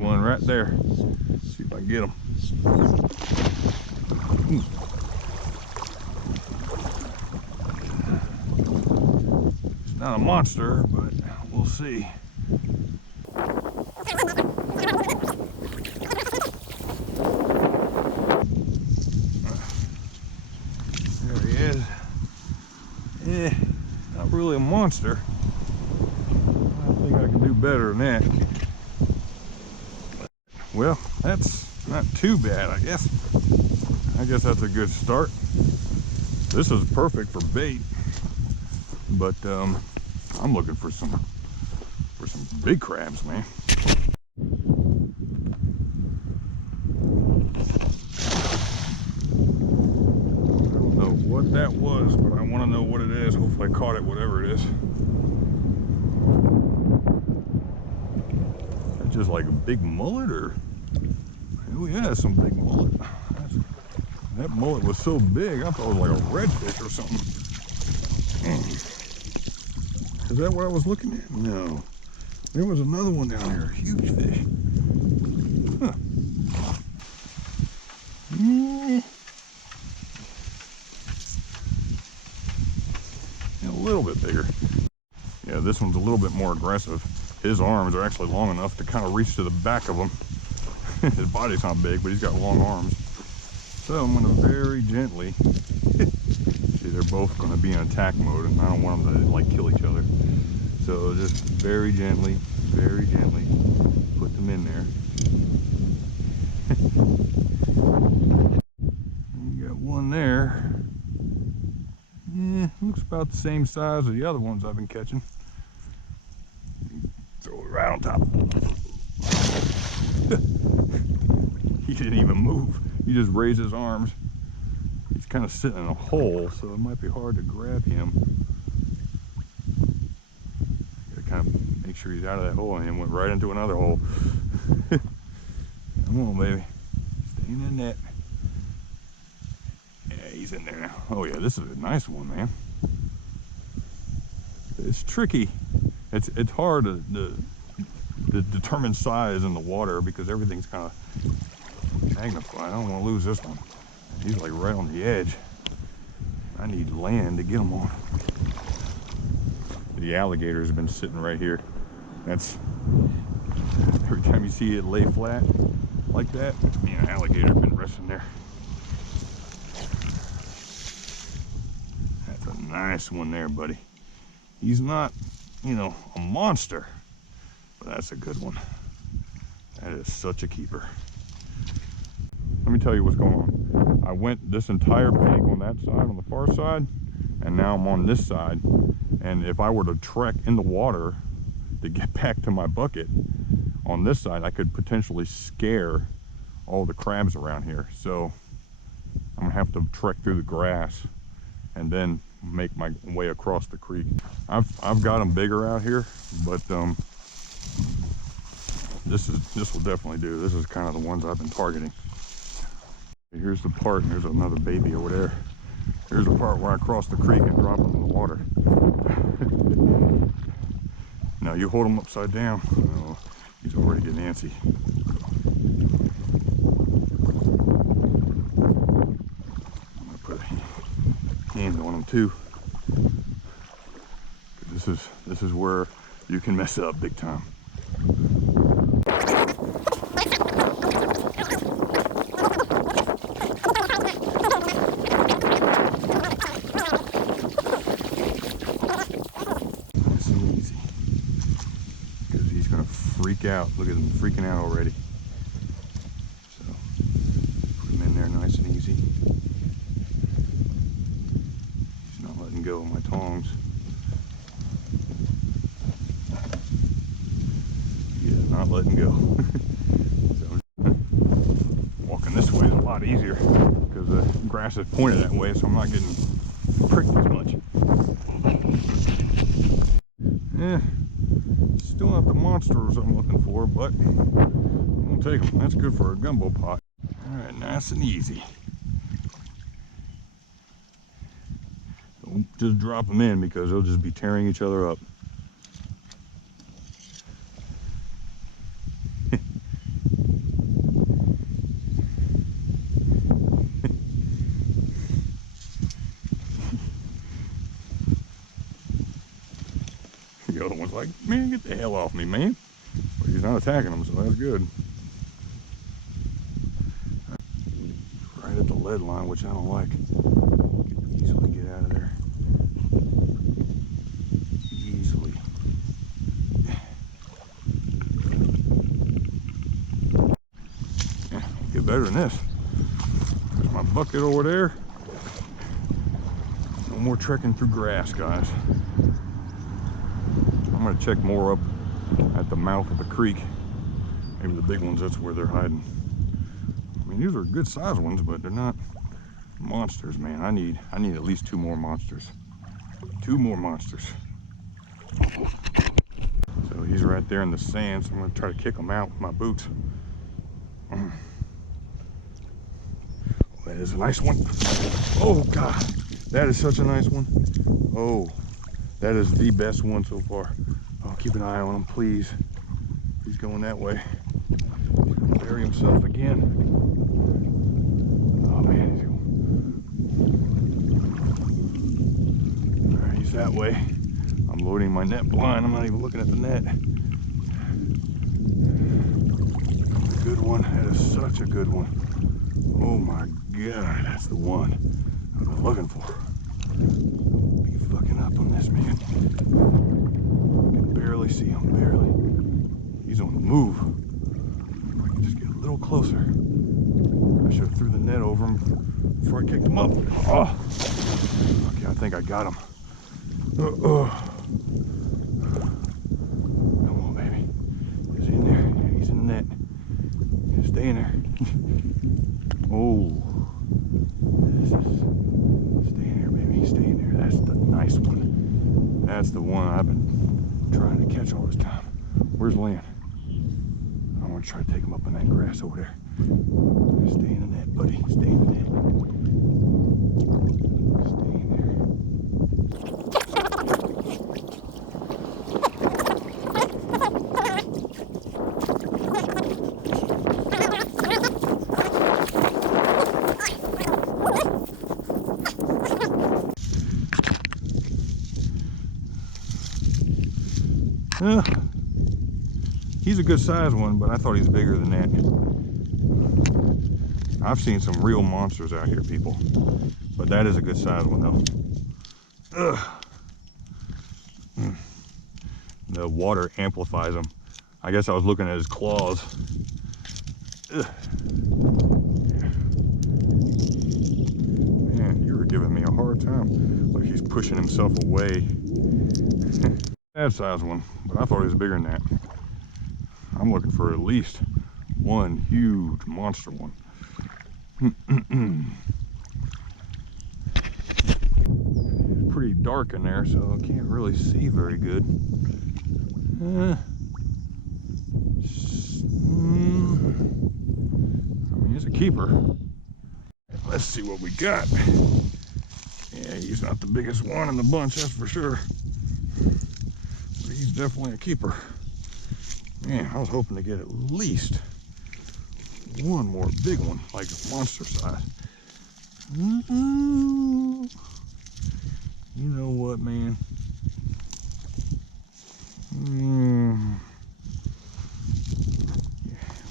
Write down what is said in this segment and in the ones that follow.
One right there. See if I can get him. It's not a monster, but we'll see. There he is. Yeah, not really a monster. I think I can do better than that. Well, that's not too bad, I guess. I guess that's a good start. This is perfect for bait, but I'm looking for some big crabs, man. I don't know what that was, but I want to know what it is. Hopefully I caught it, whatever it is. It's just like a big mullet, or oh yeah, some big mullet. That mullet was so big, I thought it was like a redfish or something. Is that what I was looking at? No. There was another one down here, huge fish. Huh. A little bit bigger. Yeah, this one's a little bit more aggressive. His arms are actually long enough to kind of reach to the back of him. His body's not big, but he's got long arms. So I'm going to very gently, see, they're both going to be in attack mode, and I don't want them to like kill each other. So just very gently put them in there. You got one there. Yeah, looks about the same size as the other ones I've been catching. Throw it right on top. He didn't even move. He just raised his arms. He's kind of sitting in a hole, so it might be hard to grab him. Gotta kind of make sure he's out of that hole, and he went right into another hole. Come on, baby. Stay in the net. Yeah, he's in there now. Oh yeah, this is a nice one, man. It's tricky. It's hard to determine size in the water because everything's kind of magnified. I don't want to lose this one. He's like right on the edge. I need land to get him on. The alligators have been sitting right here. That's every time you see it lay flat like that, me and an alligator have been resting there. That's a nice one there, buddy. He's not, you know, a monster, but that's a good one. That is such a keeper. Let me tell you what's going on. I went this entire bank on that side, on the far side, and now I'm on this side. And if I were to trek in the water to get back to my bucket on this side, I could potentially scare all the crabs around here. So I'm gonna have to trek through the grass and then make my way across the creek. I've got them bigger out here, but this will definitely do. This is kind of the ones I've been targeting. Here's the part, and there's another baby over there. Here's the part where I cross the creek and drop them in the water. Now you hold him upside down. Oh, he's already getting antsy. I'm gonna put a hand on him too. This is where you can mess up big time. Freak out. Look at him freaking out already. So put him in there nice and easy. He's not letting go of my tongs. He is not letting go. So walking this way is a lot easier because the grass is pointed that way, so I'm not getting pricked as much. Yeah. Still not the monsters I'm looking for, but I'm gonna take them. That's good for a gumbo pot. All right, nice and easy. Don't just drop them in because they'll just be tearing each other up. The other one's like, man, get the hell off me, man. But he's not attacking them, so that's good. Right at the lead line, which I don't like. Could easily get out of there. Easily. Yeah, get better than this. There's my bucket over there. No more trekking through grass, guys. I'm gonna check more up at the mouth of the creek. Maybe the big ones, that's where they're hiding. I mean, these are good sized ones, but they're not monsters, man. I need at least 2 more monsters. 2 more monsters. So he's right there in the sand, so I'm gonna try to kick him out with my boots. That is a nice one. Oh God, that is such a nice one. Oh, that is the best one so far. Oh, keep an eye on him, please. He's going that way. He's gonna bury himself again. Oh man, he's going. All right, he's that way. I'm loading my net blind. I'm not even looking at the net. Good one. That is such a good one. Oh my God, that's the one I've been looking for. Don't be fucking up on this, man. I can barely see him, barely. He's on the move. If I can just get a little closer. I should have threw the net over him before I kicked him up. Oh. Okay, I think I got him. Come on, baby. He's in there. He's in the net. Stay in there. Oh, this is, stay in there, baby, stay in there. That's the nice one. That's the one I've been trying to catch all this time. Where's Land? I want to try to take him up in that grass over there. Stay in the net, buddy, stay in the net. Stay in there. He's a good sized one, but I thought he's bigger than that. I've seen some real monsters out here, people, but that is a good sized one though. The water amplifies him. I guess I was looking at his claws. Man, you were giving me a hard time. Look, he's pushing himself away. That size one, but I thought he was bigger than that. I'm looking for at least one huge monster one. Pretty dark in there, so I can't really see very good. I mean, he's a keeper. Let's see what we got. Yeah, he's not the biggest one in the bunch, that's for sure. But he's definitely a keeper. Man, I was hoping to get at least one more big one, like a monster size. You know what, man?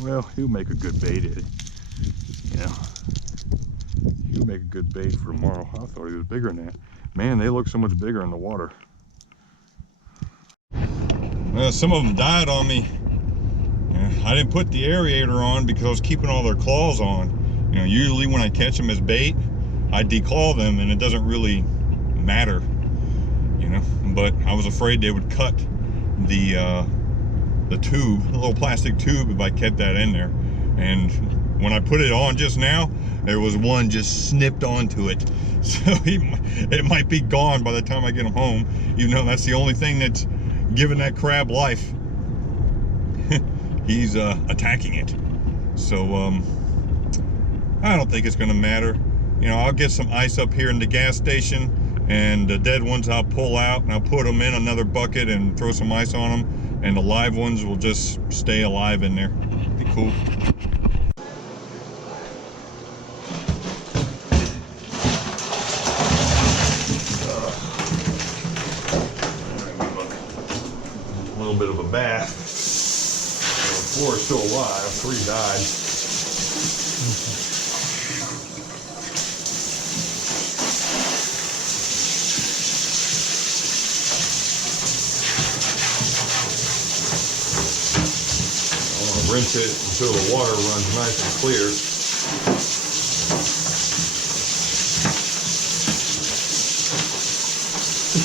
Well, he'll make a good bait, Eddie. You know, he'll make a good bait for tomorrow. I thought he was bigger than that. Man, they look so much bigger in the water. Well, some of them died on me. I didn't put the aerator on because I was keeping all their claws on. You know, usually when I catch them as bait, I declaw them and it doesn't really matter, you know, but I was afraid they would cut the tube, the little plastic tube, if I kept that in there. And when I put it on just now, there was one just snipped onto it. So it might be gone by the time I get them home, even though that's the only thing that's giving that crab life. He's attacking it. So I don't think it's gonna matter. You know, I'll get some ice up here in the gas station, and the dead ones I'll pull out and I'll put them in another bucket and throw some ice on them, and the live ones will just stay alive in there. Be cool. bit of a bath. The 4 is still alive, 3 died. I want to rinse it until the water runs nice and clear.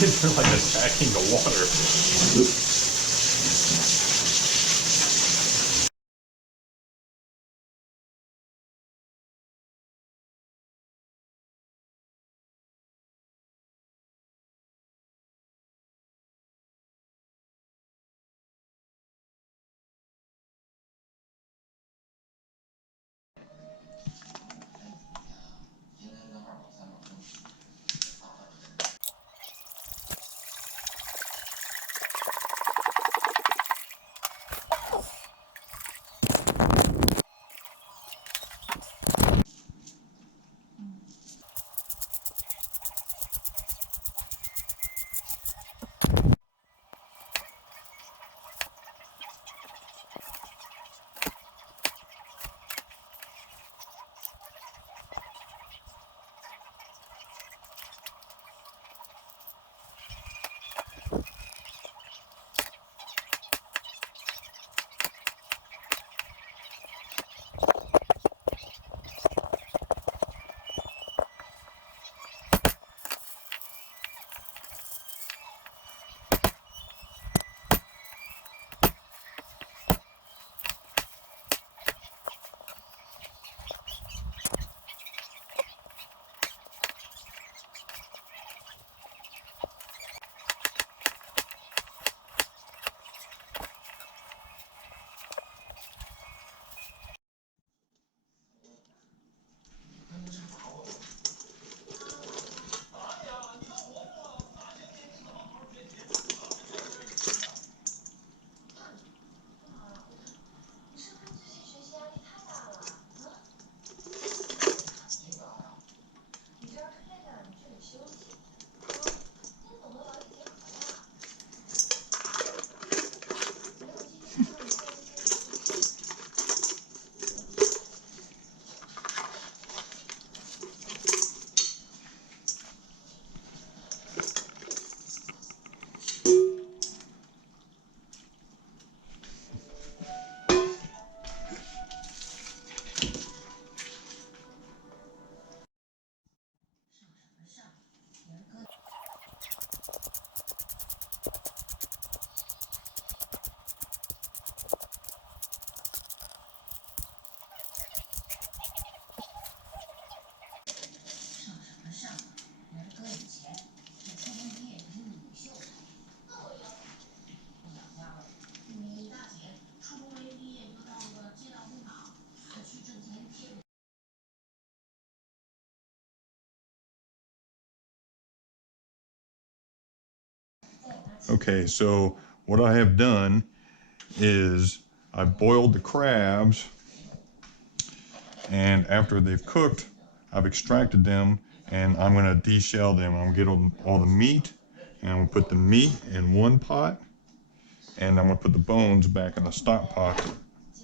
They're like attacking the water. Okay, so what I have done is I've boiled the crabs, and after they've cooked, I've extracted them, and I'm going to deshell them. I'm going to get all the meat, and I'm going to put the meat in one pot, and I'm going to put the bones back in the stock pot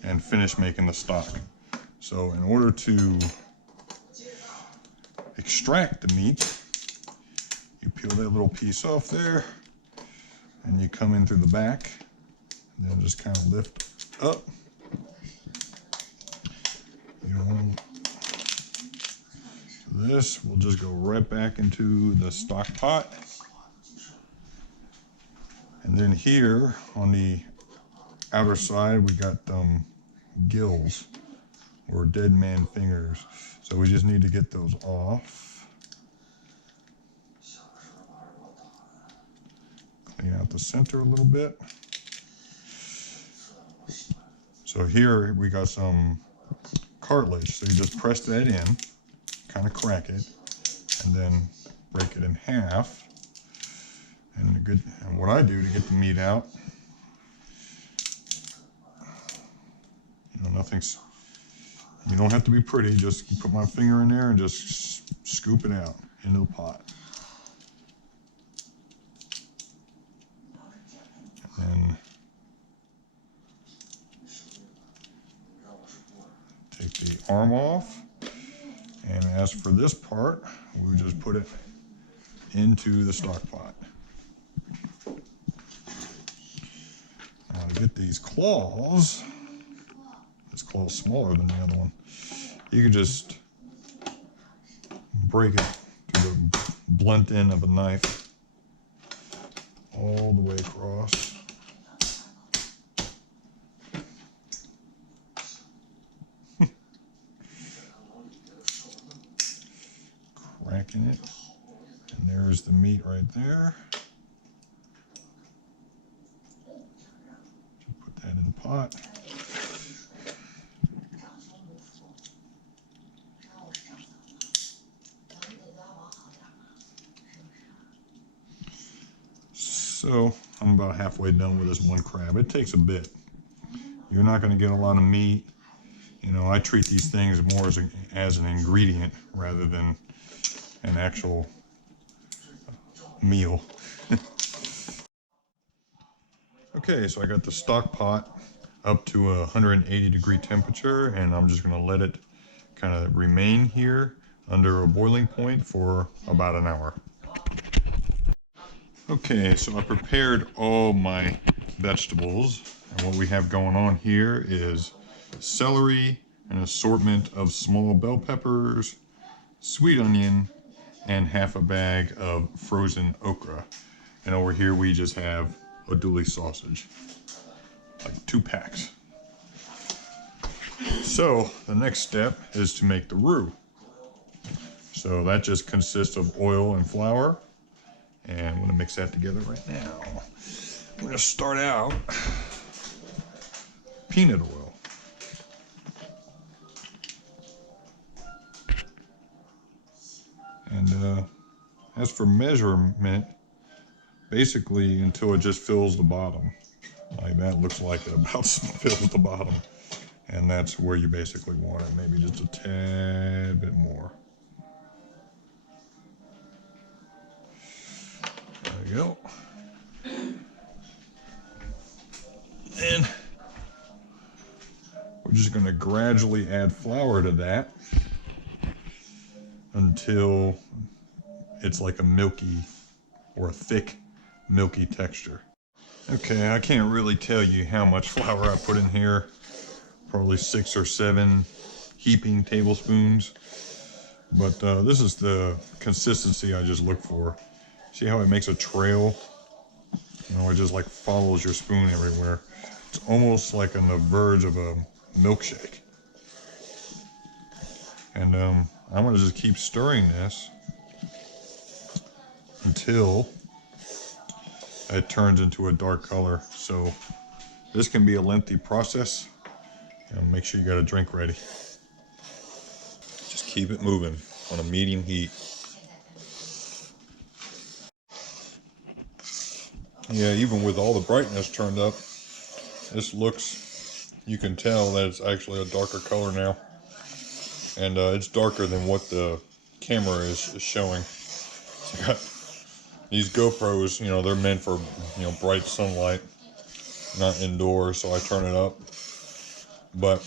and finish making the stock. So in order to extract the meat, you peel that little piece off there, and you come in through the back, and then just kind of lift up. This will just go right back into the stock pot. And then here on the outer side, we got gills, or dead man fingers. So we just need to get those off. Clean out the center a little bit. So here we got some cartilage. So you just press that in, kind of crack it, and then break it in half. And what I do to get the meat out, you don't have to be pretty, just put my finger in there and just scoop it out into the pot. And arm off. And as for this part, we just put it into the stock pot. Now to get these claws, this claw is smaller than the other one, you can just break it to the blunt end of a knife all the way across. Cracking it, and there's the meat right there. Put that in the pot. So I'm about halfway done with this one crab. It takes a bit. You're not going to get a lot of meat. You know, I treat these things more as an ingredient rather than an actual meal. Okay, so I got the stock pot up to a 180-degree temperature, and I'm just going to let it kind of remain here under a boiling point for about an hour. Okay, so I prepared all my vegetables, and what we have going on here is celery, an assortment of small bell peppers, sweet onion, and half a bag of frozen okra. And over here we just have a dually sausage, like 2 packs. So the next step is to make the roux. So that just consists of oil and flour, and I'm going to mix that together right now. I'm going to start out peanut oil. And as for measurement, basically until it just fills the bottom. Like that, looks like it about fills the bottom. And that's where you basically want it, maybe just a tad bit more. There you go. And we're just going to gradually add flour to that until it's like a milky or a thick milky texture. Okay, I can't really tell you how much flour I put in here. Probably 6 or 7 heaping tablespoons. But this is the consistency I just look for. See how it makes a trail? You know, it just like follows your spoon everywhere. It's almost like on the verge of a milkshake. And I'm gonna just keep stirring this until it turns into a dark color. So this can be a lengthy process. And make sure you got a drink ready. Just keep it moving on a medium heat. Yeah, even with all the brightness turned up, this looks, you can tell that it's actually a darker color now. And it's darker than what the camera is showing. So I got these GoPros, you know, they're meant for, you know, bright sunlight, not indoors, so I turn it up. But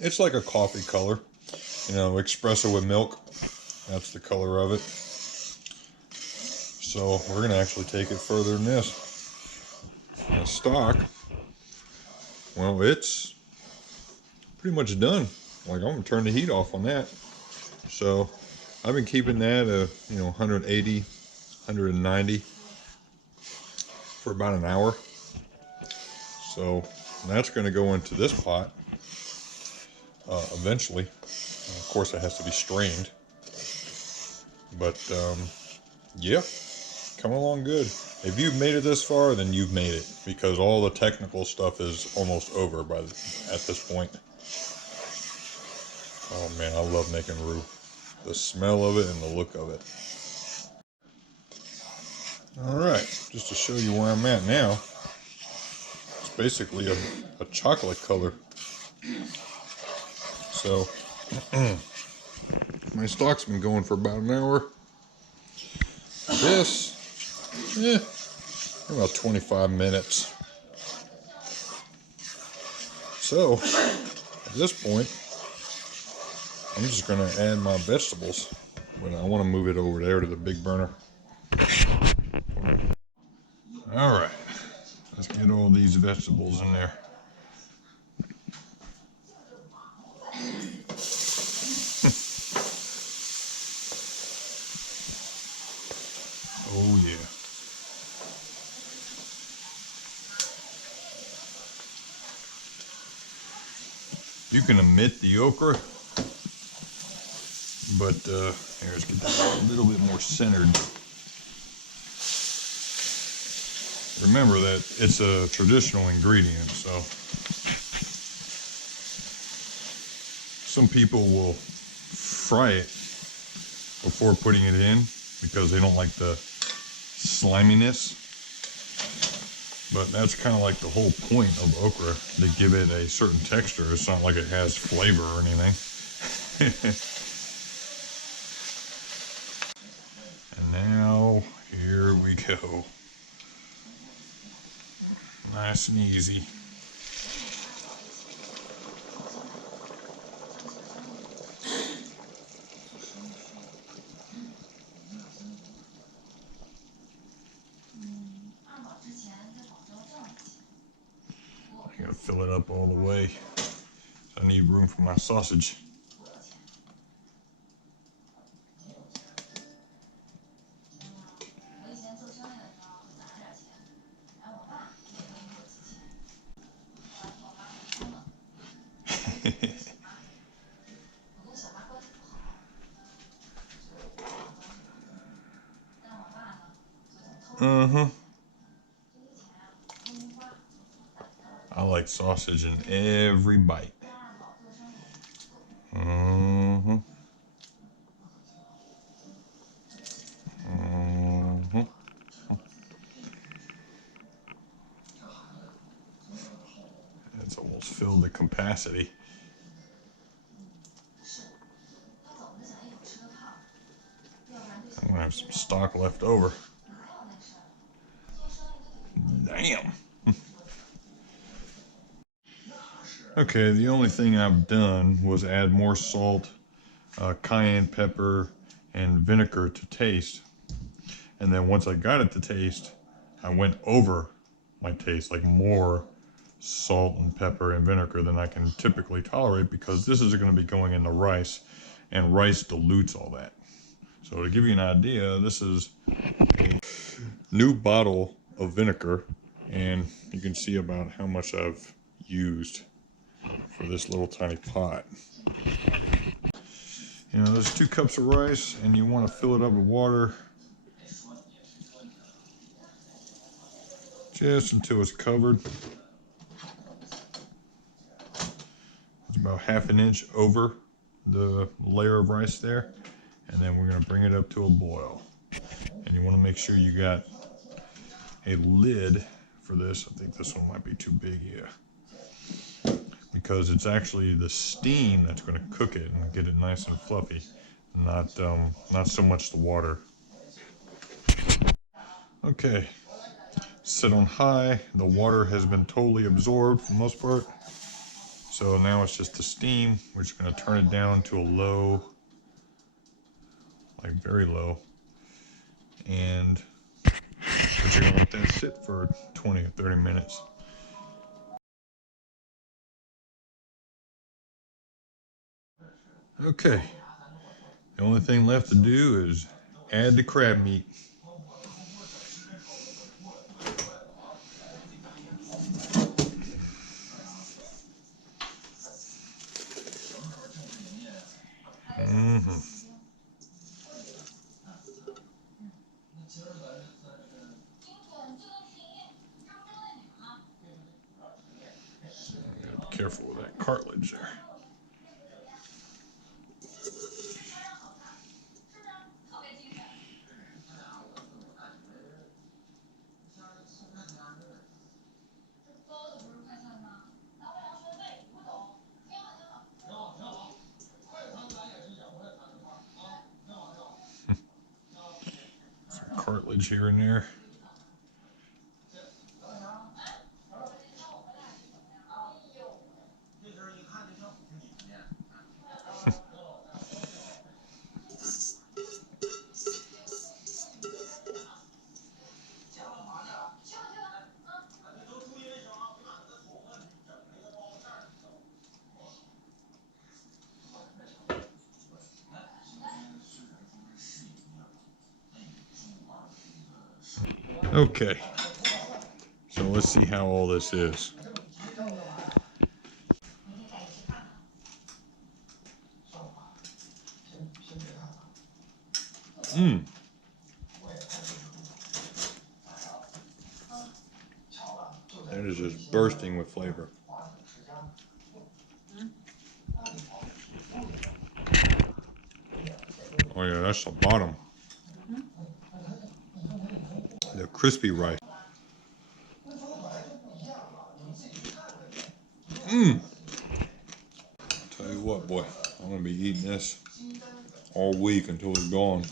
it's like a coffee color, you know, espresso with milk. That's the color of it. So we're going to actually take it further than this. The stock, well, it's pretty much done. Like, I'm going to turn the heat off on that. So I've been keeping that at, you know, 180, 190 for about an hour. So that's going to go into this pot eventually. Of course, it has to be strained. But yeah, coming along good. If you've made it this far, then you've made it, because all the technical stuff is almost over at this point. Oh man, I love making roux. The smell of it and the look of it. Alright, just to show you where I'm at now, it's basically a chocolate color. So, my stock's been going for about an hour. This, about 25 minutes. So, At this point, I'm just going to add my vegetables, but I want to move it over there to the big burner. All right, let's get all these vegetables in there. Oh yeah. You can omit the okra, but here, let's get that a little bit more centered. Remember that it's a traditional ingredient, so some people will fry it before putting it in because they don't like the sliminess. But that's kind of like the whole point of okra, to give it a certain texture. It's not like it has flavor or anything. And now, here we go. Nice and easy. I gotta fill it up all the way. I need room for my sausage. I like sausage in every bite. It's almost filled to capacity. I'm gonna have some stock left over. Damn. Okay, the only thing I've done was add more salt, cayenne pepper, and vinegar to taste. And then once I got it to taste, I went over my taste, like more salt and pepper and vinegar than I can typically tolerate, because this is going to be going in the rice, and rice dilutes all that. So to give you an idea, this is a new bottle of vinegar, and you can see about how much I've used for this little tiny pot. You know, there's 2 cups of rice, and you want to fill it up with water just until it's covered. It's about ½ an inch over the layer of rice there, and then we're going to bring it up to a boil. And you want to make sure you got a lid for this. I think this one might be too big here, because it's actually the steam that's going to cook it and get it nice and fluffy, not so much the water. Okay, set on high. The water has been totally absorbed for the most part, so now it's just the steam. We're just going to turn it down to a low, like very low, and we're going to let that sit for 20 or 30 minutes. Okay, the only thing left to do is add the crab meat. Be careful with that cartilage there. Some cartilage here and there. Okay, so let's see how all this is. Mmm. That is just bursting with flavor. Oh yeah, that's the bottom. The crispy rice. Mmm. Tell you what, boy, I'm gonna be eating this all week until it's gone.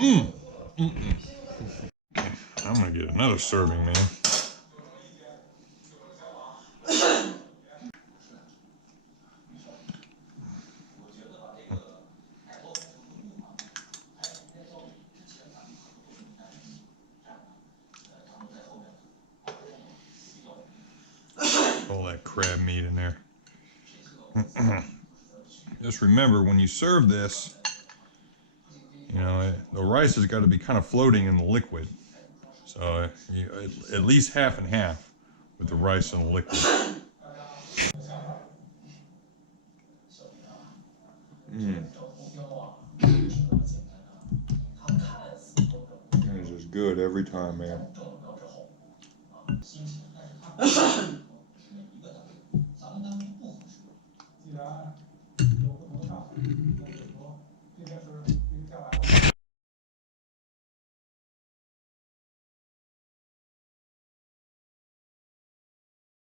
Mmm. I'm gonna get another serving, man. All that crab meat in there. Just remember, when you serve this, you know, the rice has got to be kind of floating in the liquid. So at least half and half with the rice and the liquid. Mmm. This is good every time, man.